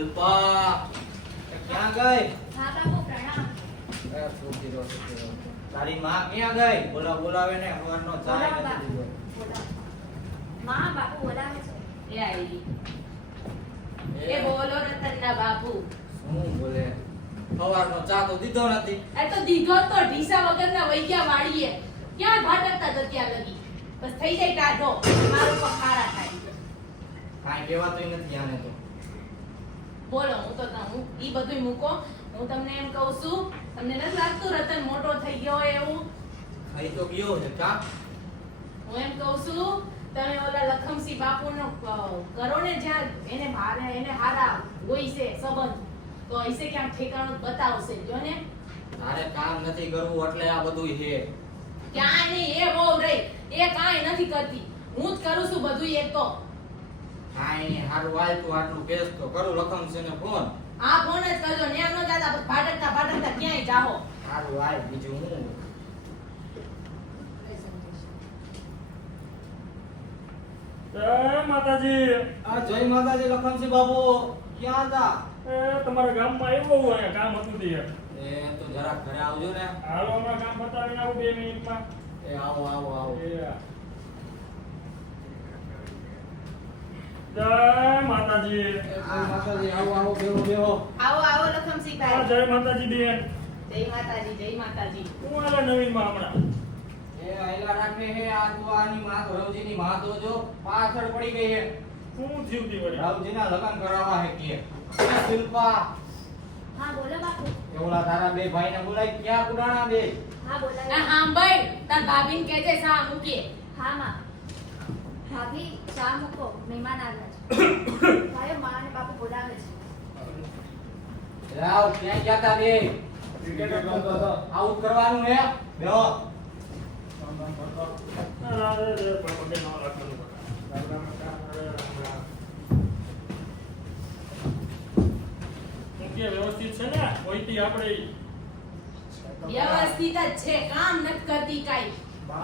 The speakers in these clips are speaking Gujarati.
શિલ્પા ક્યાં ગઈ? હા બાપુ પ્રણામ. તારી માં ક્યાં ગઈ? બોલાવે ને હવારનો ચા નથી દીધો. માં બાપુ બોલાવે છે. એ આવી એ બોલો રતનના બાપુ. શું બોલે? હવારનો ચા તો દીધો નથી. એ તો દીધો તો ઢીસા વગરના વૈયા વાળીએ ક્યાં ભાટકતા હતા ત્યાં લગી. બસ થઈ જાય કાઢો મારો પખાડા થાય. કાંઈ કહેવાતું નથી આને તો. બોલો હું તો હું ઈ બધુંય મૂકો. હું તમને એમ કહું છું તમને નથી લાગતું રતન મોટો થઈ ગયો હોય એવું? ખાઈ તો ગયો છે કા? હું એમ કહું છું તમે ઓલા લખમસી બાપુનો કરો ને જ્યાં એને હારા હોય છે સંબંધ તો હશે ક્યાંક ઠેકાણું બતાવશે જો ને. તારે કામ નથી કરવું એટલે આ બધું છે. ક્યાંય નહીં એ બહુ રહી એ કાંઈ નથી કરતી હું જ કરું છું બધું એક તો. કાંઈ નહીં હારું વાય તું આટલું કેસ તો કરું લખમ છે ને ફોન. આ ફોન જ કરજો ને નો દાદા ભાટકતા ક્યાંય જાહો. હારું વાય બીજું હું. જય માતાજી. જય માતાજી લખમસિંહ બાબુ ક્યાં હતા? તમારા ગામમાં આવ્યો હું અહીંયા કામ હતું તે. એ તો જરાક ઘરે આવજો ને. હાલો હમણાં કામ પતાવીને આવું 2 મિનિટમાં. એ આવો. જય માતાજી. માતાજી આવો બેહો. આવો લખમસીભાઈ. જય માતાજી બેન. જય માતાજી. હું આલા નવીનમાં હમણાં. એ આયલા રાખે હે આ તો આની માં તો રવજીની માં તો જો પાછળ પડી ગઈ હે. શું થયું તી વળી? રવજીના લગન કરાવવા હે કે. એ શિલ્પા હા બોલો બાપુ. એવલા તારા બે ભાઈને બોલાય ક્યાં પુરાણા બે? હા બોલાવે. ના હાંભળ તાર ભાભીને કહેજે સા મૂકીએ. હા માં. ભાભી ચા મૂકો મહેમાન આવ્યા છે. ભાઈ માં અને બાપુ બોલાવે છે. રાવ ક્યાં ગયા તા બે? આવું કરવાનું હે બેહો. વ્યવસ્થિત છે ને કોઈથી આપણે વ્યવસ્થિત જ છે કામ નથી કરતી કાઈ.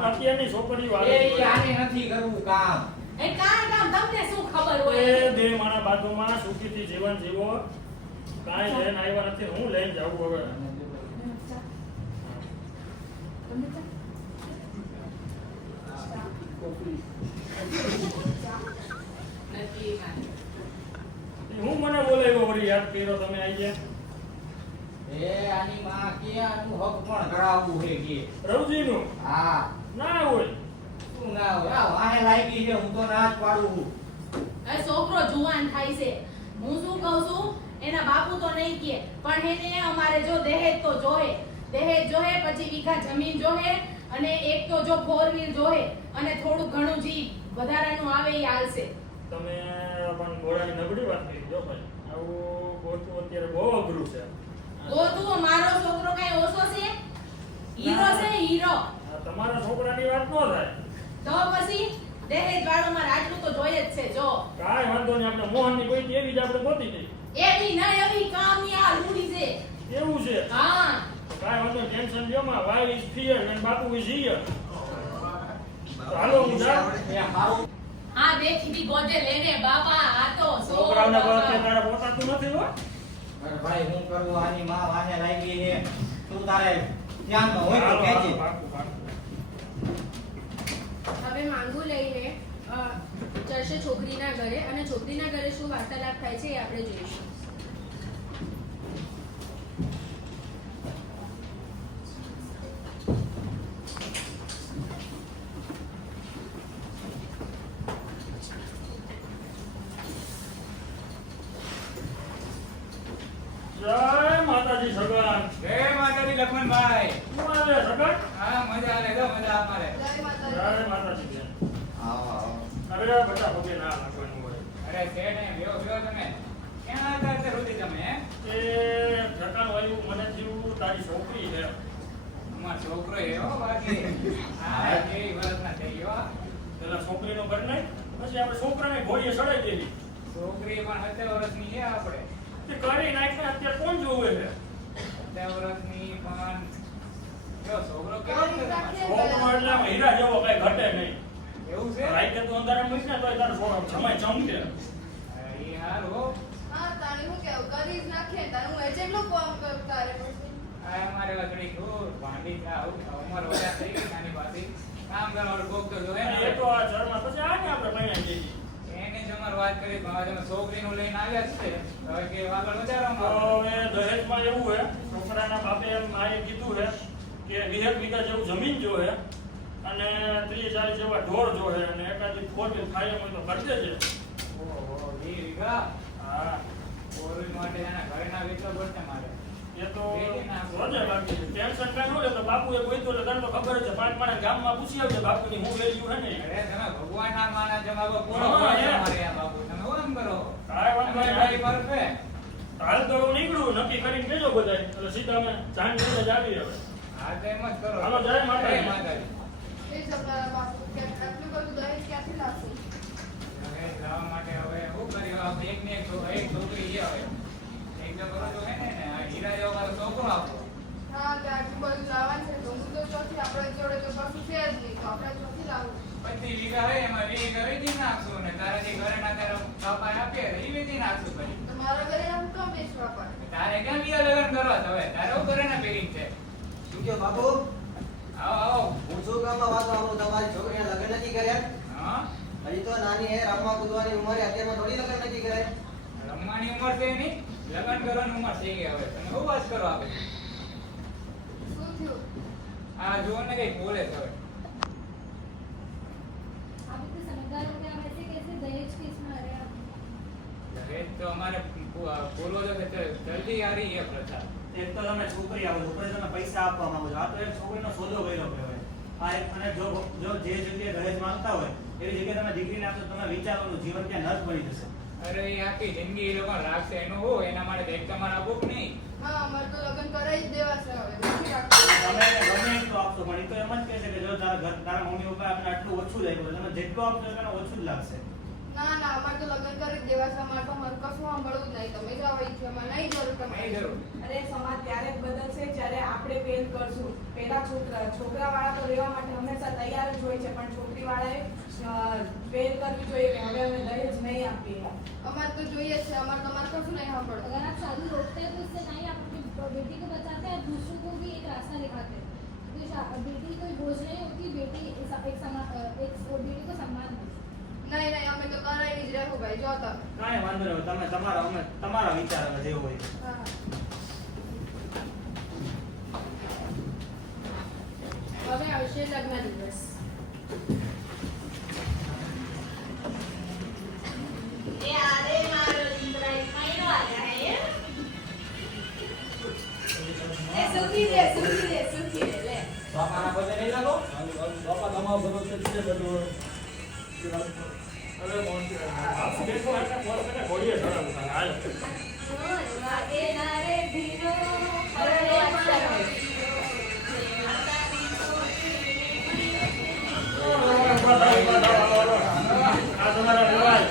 અત્યારની છોકરીઓ એ આને નથી કરવું કામ. એ કામ તમને શું ખબર હોય? એ બે મારા બાજુમાં સુખીથી જીવન જીવો. કાંઈ લઈને આવ્યા નથી હું લઈને જાઉં હવે. તમને ચા? નથી કાંઈ. હું મને બોલાવ્યો વળી યાદ કર્યો તમે આવી ગયા. એ આની માં કે આનું હક પણ કરાવવું હે કે. રવજીનું હા ના હોય. શું ના હોય? આ વાહે લાગી છે હું તો ના જ પાડું છું. એ છોકરો જુવાન થાય છે. હું શું કહું છું એના બાપુ તો નહીં કે પણ એને અમારે જો દહેજ તો જોહે. દહેજ જોહે પછી વીઘા જમીન જોહે અને એક તો જો 4 વ્હીલ જોહે અને થોડું ઘણું જી વધારાનું આવે એ હાલશે. તમે પણ ગોળાની નબળી વાત કરી જો ભાઈ. આવું ગોતું અત્યારે બહુ અઘરું છે. ગોતું મારો છોકરો કઈ ઓછો છે? હીરો છે હીરો. આ તમારા છોકરાની વાત ન થાય. તો પછી દહેજ વાળું આટલું તો જોઈએ જ છે જો. કાંઈ વાંધો નહીં આપણે મોહનની કોઈ એવી જ આપણે ગોતી દઈ. એવી ના એવી કામની આ રૂડી છે. એવું છે. હા કાંઈ વાંધો નહીં, ટેન્શન લ્યો માં. Wife is fear and Bapu is here. ચાલો હું જાઉં. એ હારું આ દેખી ગોજે લેને બાપા આ તો છોકરાઓને બળતે તારે પોતાતું નથી હો. અરે ભાઈ હું કરું આની માં વાહે લાગી છે. તું તારે ધ્યાનમાં હોય તો હાલો, કહેજે. હાલો, પાકું, પાકું. હવે માંગુ લઈને જશે છોકરીના ઘરે અને છોકરીના ઘરે શું વાર્તાલાપ થાય છે એ આપણે જોઈશું. જય માતાજી સગન. જય માતાજી લક્ષ્મણભાઈ. શું આવે સગન? હા મજા આલે જો મજા અમારે. જય માતાજી બેન. આવો આવો. અરે બધા પગે ના લાગવાનું હોય. અરે છે ને બેહો તમે. ક્યાં હતા અત્યાર સુધી તમે હે? એ ઠકાણ વાયું મને થયું તારી છોકરી છે. અમાર છોકરો એવો બાકી. હા 2 વર્ષના થઈ ગયો. પેલા છોકરીનું ઘર નહીં પછી આપણે છોકરાને ઘોડીએ ચડાઈ દેવી. છોકરી પણ 17 વર્ષની છે આપણે. તે કરી નાખને અત્યારે કોણ જોવે છે? 17 વર્ષની પણ જો છોકરો કેવો છે તમારો? છોકરો એટલે આમ હીરા જેવો કઈ ઘટે નહીં. એવું છે? રાઈતે તો અંધારા મૂકીશ ને તોય તારો છોકરો જમાઈ ચમકે. એ હારું હો. હા તાણી હું કે નથી તારે હું જેટલું કામ કરું તારે પછી આ અમારે વાતડી ઘોર ભાંડી છે ઉંમર વધારે થઈ ગઈ નાની પાછી કામ કરવાનું કોક તો જોહે ને એ તો આ જળમાં પછી આ ને આપણે પૈણા જઈએ. એની જ અમારે વાત કરી પણ હવે તમે છોકરીનું લઈને આવ્યા જ છે હવે કે આગળ તો વધારવામાં હવે દહેજમાં એવું હે, છોકરાના બાપે એમ માએ કીધું હે કે 20 વીઘા જેવું જમીન જોહે અને 30-40 જેવા ઢોર જોહે અને એકાદી 4 વ્હીલ ખાઈ એમ હોય તો કરી દેજે. ઓહો 20 વીઘા હા ઓરી માટે એના ઘરેના વેચવા પડશે મારે એ તો રોજે બાકી છે. ટેન્શન કાંઈ ન લે તો બાપુએ કોઈ તો તને તો ખબર છે 5 માણસ ગામમાં પૂછી આવજે બાપુની હું વેલ્યુ હે ને. અરે તમે ભગવાનના માના જમાવો પૂરો હા, કરો હે. તમારે આ બાપુ તમે ઓમ કરો કાંઈ વાંધો તમે નહીં. ગાડી પરફે હાલ તો હું નીકળું નક્કી કરીને બેજો બધાય એટલે સીધા અમે જાણ લઈને જ આવી હવે. હા તો એમ જ કરો હાલો, જય માતાજી. જય માતાજી. એ જ અમારા બાપુ કે આટલું બધું દહેજ ક્યાંથી લાવશું હવે જવા માટે હવે શું કર્યું આપણે એક ને એક છોકરી છે હવે એક તો કરો તો હે ને આ હીરા જેવો મારો છોકરો આપો હા કે આટલું બધું લાવવાનું છે તો હું તો ચોથી આપણે જોડે તો કશું છે જ નહીં તો આપણે ચોથી લાવવું 25 વીઘા હોય એમાં 20 વીઘા વેચી નાખશું ને તારા જે ઘરે ના તારા બાપા આપે એ વેચી નાખશું પછી તો મારા ઘરે આમ કેમ બેસવા પડે તારે કેમ બીજા લગ્ન કરવા છે હવે તારે શું ઘરે ના પેરિંગ છે શું કહો બાપુ? આવો આવો હું શું કામમાં વાતો આવું? તમારી છોકરીના લગ્ન નથી કર્યા? હા હજી તો નાની હે, રમવા કૂદવાની ઉંમર હે, અત્યારમાં થોડી લગ્ન નથી કરાય. રમવાની ઉંમર છે નહીં લગ્ન કરવાની ઉંમર થઈ ગઈ હવે તમે શું વાત કરો આપે શું થયું આ જુઓ ને કઈ બોલે છે હવે आप इतने समझदार हो गए, आप ऐसे कैसे दहेज केस में आ रहे हैं आप? દહેજ તો અમારે બોલવો તો છે જલ્દી આ રહી है પ્રથા એક તો તમે છોકરી આવો છો, ઉપર તમે પૈસા આપવા માંગો છો. આ તો એક છોકરીનો સોદો કર્યો કહેવાય. આ એક અને જો જે જગ્યાએ દહેજ માંગતા હોય એવી જગ્યાએ તમે દીકરીને આપશો તો તમે વિચારવાનું જીવન ક્યાં નર્ક બની જશે. અરે એ આખી જિંદગી એ લોકો રાખશે એનું હું એના માટે દહેજ તમારે આપવું કે નહીં હા અમારે તો લગ્ન કરાવી જ દેવા છે હવે નથી રાખવું તમે ગમે એટલું આપશો પણ એ તો એમ જ કહેશે કે જો તારા મમ્મી પપ્પા આપણે આટલું ઓછું લાગ્યું તમે જેટલું આપશો એટલું ઓછું જ લાગશે. ના ના અમારે તો લગ્ન કરી જ દેવા છે અમારે તો મારું કશું સાંભળવું જ નહીં તમે જાઓ અહીંથી અમારે નહીં જરૂર નહીં તમારી જરૂર અરે સમાજ ત્યારે જ બદલશે જ્યારે આપણે પહેલ કરશું. પહેલા છોકરાવાળા તો રહેવા માટે હંમેશા તૈયાર જ હોય છે પણ છોકરીવાળાએ પહેલ કરવી જોઈએ કે હવે અમે દહેજ નહીં આપીએ. અમારે તો જોઈએ જ છે અમારે તમારે કશું નહીં સાંભળવું अगर आप शादी रोकते हैं तो इससे नहीं आप अपनी बेटी को बचाते हैं, दूसरों को भी एक रास्ता दिखाते हैं. तो बेटी कोई बोझ नहीं होती, बेटी एक बेटी को सम्मान दे. નહીં નહીં અમે તો કરાવી જ રહેવું ભાઈ જો તો કાંઈ વાંધો નહીં. તમે તમારા વિચાર હવે જેવો હોય. હા હવે આવશે લગ્ન દિવસ બાપાના પગે નહીં લાગો બાપા તમારો ભરોસે છે બધું. અરે મોહન બાપુ બેસો એટલે ફોન કરીને ઘોડીએ ચડાવું તારે. હાલ. આ તમારા જમાઈ.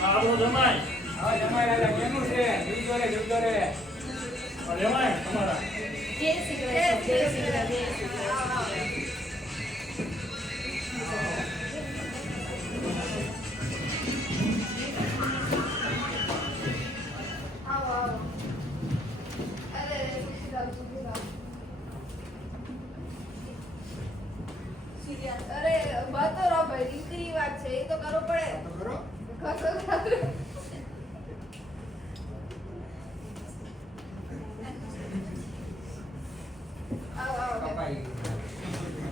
આ આપણો જમાઈ. હવે જમાઈ રાજા કેનું છે જીવતો રે આ જમાઈ તમારા. જય શ્રી કૃષ્ણ, જય શ્રી કૃષ્ણ, જય શ્રી કૃષ્ણ. આવો આવો અરે સુખી જાવ અરે બાતો રહો ભાઈ દીકરી વાત છે એ તો કરવું પડે ખસો આવો આવો કપાઈ ગયું.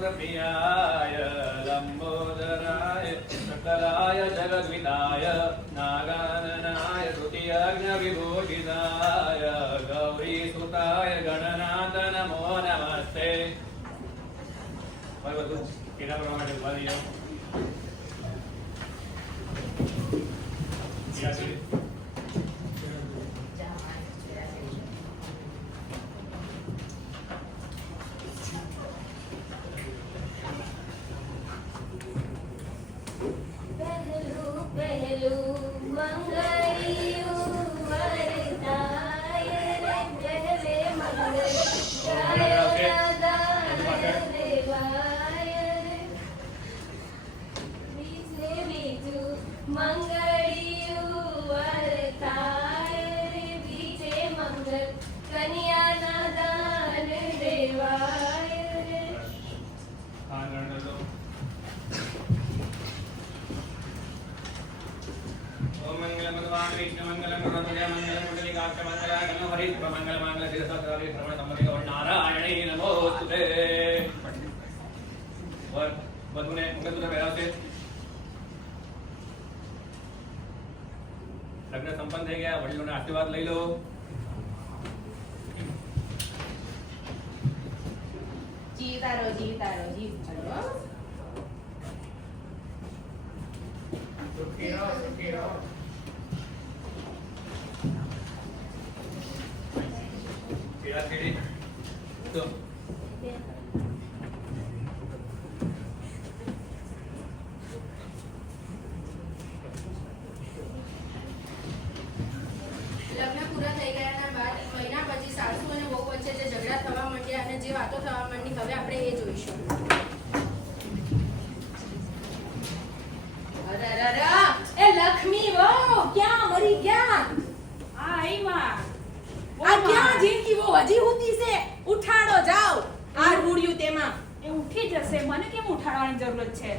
सर्वप्रियाय लंबोदराय सकलाय जगद्विदाय नागाननाय तृतीयज्ञविभूषिताय गौरीसुताय गणनाथ नमो नमस्ते। भाई બધું કેના પ્રમાણે ઉભા થઈ જાઓ। વધુને મંગલસૂત્ર પહેરાવશે। લગ્ન સંપન્ન થઈ ગયા, વડીલોના આશીર્વાદ લઈ લો। જીવતા રહો, જીવતા રહો, જીવતા રહો। સુખી રહો, સુખી રહો। કેળા કેળી તો લગ્ન પૂરા થઈ ગયાના બાદ મહિના પછી સાસુ અને વહુ વચ્ચે જે ઝઘડા થવા માંડ્યા અને જે વાતો થવા માંડી હવે આપણે એ જોઈશું। અરરરર, એ લક્ષ્મી વહુ ક્યાં મરી ગયા? આ આઈમાં આ ક્યાં જિંદગી વહુ હજી હુતી છે? ઉઠાડો જાઓ। આ રૂડિયું તેમાં એ ઉઠી જશે, મને કેમ ઉઠાડવાની જરૂરત છે?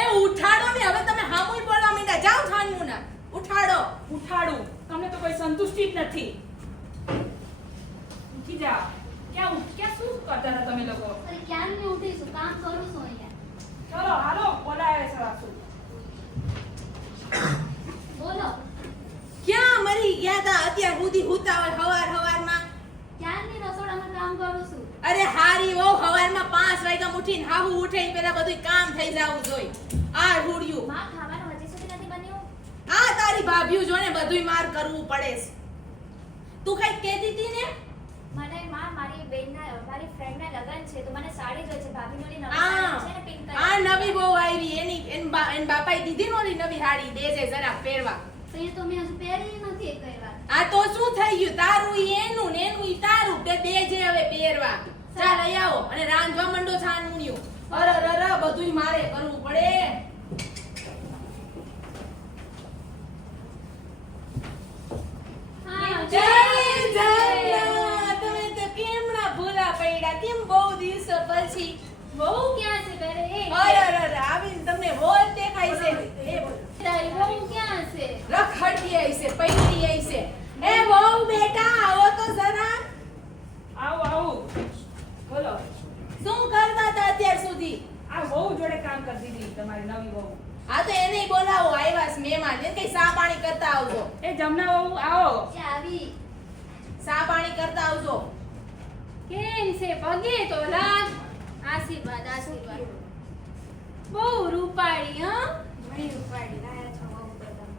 એ ઉઠાડો ને, હવે તમે હામુય બોલવા માંડ્યા। જાઓ થાનમુના, ઉઠાડો। ઉઠાડું, તમને તો કોઈ સંતુષ્ટિ જ નથી। ઉઠી જાઓ। ક્યાં શું કરતા હતા તમે લોકો? અરે ક્યારની ઉઠીશું, કામ કરું છું અહીંયા। ચલો હાલો, બોલાવે છે સાસુ। બોલો, ક્યાં મરી ગયા તા? અત્યાર સુધી હુતા હોય હવારમાં? ક્યારની રસોડામાં કામ કરું છું। અરે હારી વહુ હવારમાં 5 વાગ્યા ઉઠીને હાહુ ઉઠે ઈ પહેલા બધું કામ થઈ જાવું જોઈએ। આ રૂડિયું માં ખાવાનું હજી સુધી નથી બન્યું? આ તારી ભાભીઓ જોને બધુંય માર કરવું પડે છે। તું કઈ કહેતી હતી ને? મને માં મારી ફ્રેન્ડના લગન છે તો મને સાડી જોઈએ છે। ભાભી નોલી નવી આ સાડી છે ને પિંક કલર। આ નવી બહુ આવી એન બાપાએ દીધી નોલી નવી હાડી દેજે જરા પહેરવા। તો એ તો મેં હજુ પહેરી નથી એક વાર। આ તો શું થઈ ગયું? તારું ઈ એનું ને એનું ઈ તારું, બે દેજે હવે પહેરવા। ચાલ લઈ આવો અને રાંધવા મંડો છાનુણ્યું। અરરર, બધુંય મારે કરવું પડે। હા, જય જગન્નાથ, તમે તો કેમણા ભૂલા પડ્યા? કેમ બહુ દિવસો પછી? બહુ ક્યાં છે ઘરે? એ અરરર, આવીને તમને હોલ દેખાય છે। એ બોલો, તારી બહુ ક્યાં છે? રખડતી આવી છે, પૈડી આવી છે। એ બહુ બેટા આવો તો જરા। આવો આવો, બોલો। શું કરતા હતા અત્યાર સુધી? આ વહુ જોડે કામ કરતી હતી તમારી નવી વહુ। આ તો એને બોલાવો, આવ્યા છે મહેમાન, એને કઈ સા પાણી કરતા આવજો। એ જમના વહુ આવો। એ આવી સા પાણી કરતા આવજો। કેમ છે? પગે તો લાગ। આશીર્વાદ આશીર્વાદ। બહુ રૂપાળી હા? ઘણી રૂપાળી લાયા છો બહુ બધા।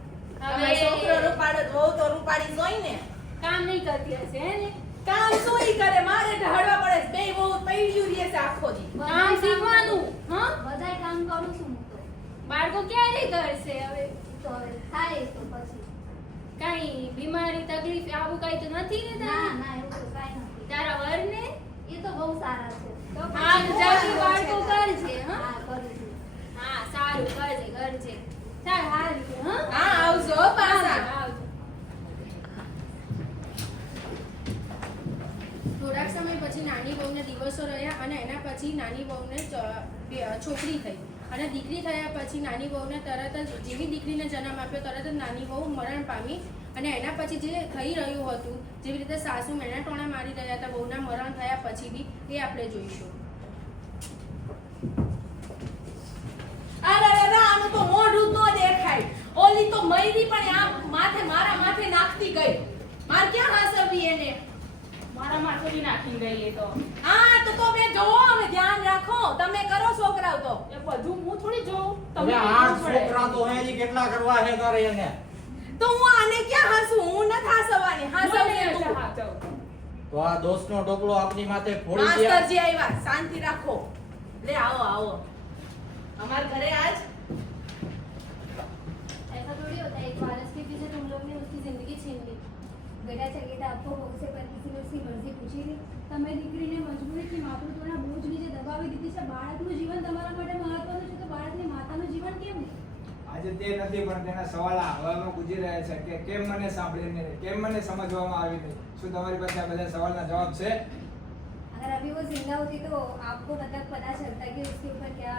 હવે છોકરો રૂપાળો તો વહુ તો રૂપાળી જ હોય ને। કામ નહીં કરતી હશે હે ને? કામ શું ઈ કરે? મારે ઢળવા પડે છે। બે વહુ પૈડ્યું રહે છે આખો દી। કામ શીખવાનું હા? બધાય કામ કરું છું હું તો। બાળકો ક્યારે કરશે હવે? તો હવે થાય તો પછી કાઈ બીમારી તકલીફ આવું કાઈ તો નથી ને? ના ના એવું તો કાઈ નથી। તારા વરને એ તો બહુ સારા છે। તો હા ગુજરાતી બાળકો કરજે હા? હા કરું છું। હા સારું કરજે કરજે। ચાલ હારી હા? હા આવજો હો પાછા। આવજો। થોડાક સમય પછી નાની વહુને દિવસો રહ્યા અને એના પછી નાની વહુને છોકરી થઈ અને દીકરી થયા પછી નાની વહુને તરત જ જેવી દીકરીને જન્મ આપ્યો તરત જ નાની વહુ મરણ પામી અને એના પછી જે થઈ રહ્યું હતું જેવી રીતે સાસુ મેણા ટોણા મારી રહ્યા હતા વહુના મરણ થયા પછી બી એ આપણે જોઈશું। ઓલી તો મયરી પણ આ માથે મારા માથે નાખતી ગઈ. માર ક્યાં હાસવી એને? મારા માથે બી નાખી ગઈ એ તો. હા તો મેં જોવો, હવે ધ્યાન રાખો. તમે કરો છોકરાઓ તો. એ બધું હું થોડી જોઉં. હવે આ છોકરા તો હે ઈ કેટલા કરવા હે કરે એને. તો હું આને ક્યાં હાસું? હું નથી હાસવાની. હાસવજે તું. તો આ દોસ્તનો ટોપલો આપની માથે ફોડી દે. માસ્ટરજી આવ્યા, શાંતિ રાખો. લે આવો આવો. અમાર ઘરે આજ ऐसा थोड़ी होता है एक वारस के पीछे तुम लोग ने उसकी जिंदगी छीन ली बेटा चाहिए था आपको बहू से पर किसी ने उसकी मर्जी पूछी थी તમે દીકરીને મજબૂરીથી માતૃત્વના બોજ નીચે દબાવી દીધી છે બાળકનું જીવન તમારા માટે મહત્વનું છે તો બાળકની માતાનું જીવન કેમ નહીં આજે તે નથી પણ તેના સવાલ હવામાં ગુજરી રહ્યા છે કે કેમ મને સાંભળી નહીં, કેમ મને સમજવામાં આવી નહીં. શું તમારી પાસે આ બધા સવાલના જવાબ છે? अगर अभी वो जिंदा होती तो आपको मतलब पता चलता कि उसके ऊपर क्या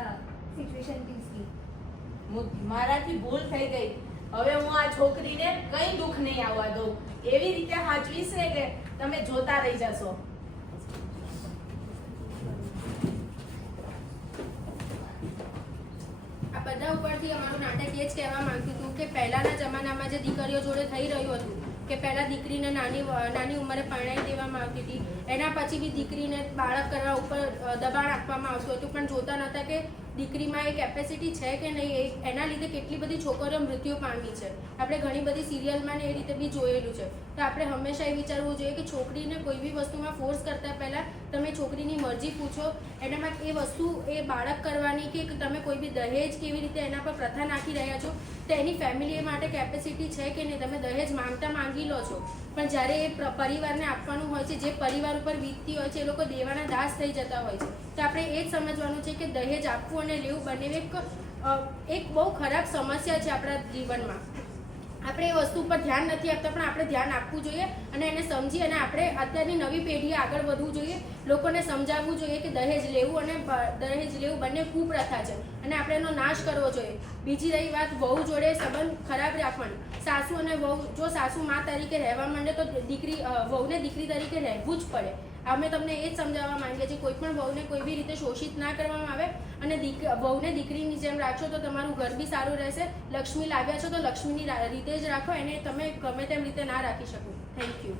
सिचुएशन थी उसकी મારાથી ભૂલ થઈ ગઈ. હવે હું આ છોકરીને કઈ દુઃખ નહીં આવવા દઉં. એવી રીતે સાચવીશ ને કે તમે જોતા રહી જશો. આ બધા ઉપરથી અમારું નાટક એ જ કહેવા માંગતું હતું કે પહેલાના જમાનામાં જે દીકરીઓ જોડે થઈ રહ્યું હતું કે પહેલા દીકરીને નાની ઉંમરે પરણાવી દેવામાં આવતી હતી, એના પછી બી દીકરીને બાળક કરવા ઉપર દબાણ આપવામાં આવતું હતું, પણ જોતા નહોતા કે દીકરીમાં એ કેપેસિટી છે કે નહીં. એના લીધે કેટલી બધી છોકરીઓ મૃત્યુ પામી છે. આપણે ઘણી બધી સિરિયલમાં ને એ રીતે બી જોયેલું છે. તો આપણે હંમેશા એ વિચારવું જોઈએ કે છોકરીને કોઈ બી વસ્તુમાં ફોર્સ કરતા પહેલા તમે છોકરીની મરજી પૂછો. એનામાં એ વસ્તુ એ બાળક કરવાની કે તમે કોઈ બી દહેજ કેવી રીતે એના પર પ્રથા નાખી રહ્યા છો તો એની ફેમિલી માટે કેપેસિટી છે કે નહીં. તમે દહેજ માંગી લો છો પણ જ્યારે એ પરિવારને આપવાનું હોય છે, જે પરિવાર ઉપર વીતતી હોય છે એ લોકો દેવાના દાસ થઈ જતા હોય છે. તો આપણે એ જ સમજવાનું છે કે દહેજ આપવું અને લેવું બંને એક બહુ ખરાબ સમસ્યા છે આપણા જીવનમાં. આપણે એ વસ્તુ પર ધ્યાન નથી આપતા પણ આપણે ધ્યાન આપવું જોઈએ અને એને સમજી અને આપણે અત્યારની નવી પેઢીએ આગળ વધવું જોઈએ. લોકોને સમજાવવું જોઈએ કે દહેજ લેવું અને દહેજ લેવું બંને કુપ્રથા છે અને આપણે એનો નાશ કરવો જોઈએ. બીજી રહી વાત વહુ જોડે સંબંધ ખરાબ રાખવાનો. સાસુ અને વહુ જો સાસુ મા તરીકે રહેવા માંડે તો વહુને દીકરી તરીકે રહેવું જ પડે. અમે તમને એ જ સમજાવવા માંગીએ છીએ કોઈ પણ વહુને કોઈ બી રીતે શોષિત ના કરવામાં આવે અને વહુને દીકરીની જેમ રાખશો તો તમારું ઘર બી સારું રહેશે. લક્ષ્મી લાવ્યા છો તો લક્ષ્મીની રીતે જ રાખો, એને તમે ગમે તેમ રીતે ના રાખી શકો. Thank you.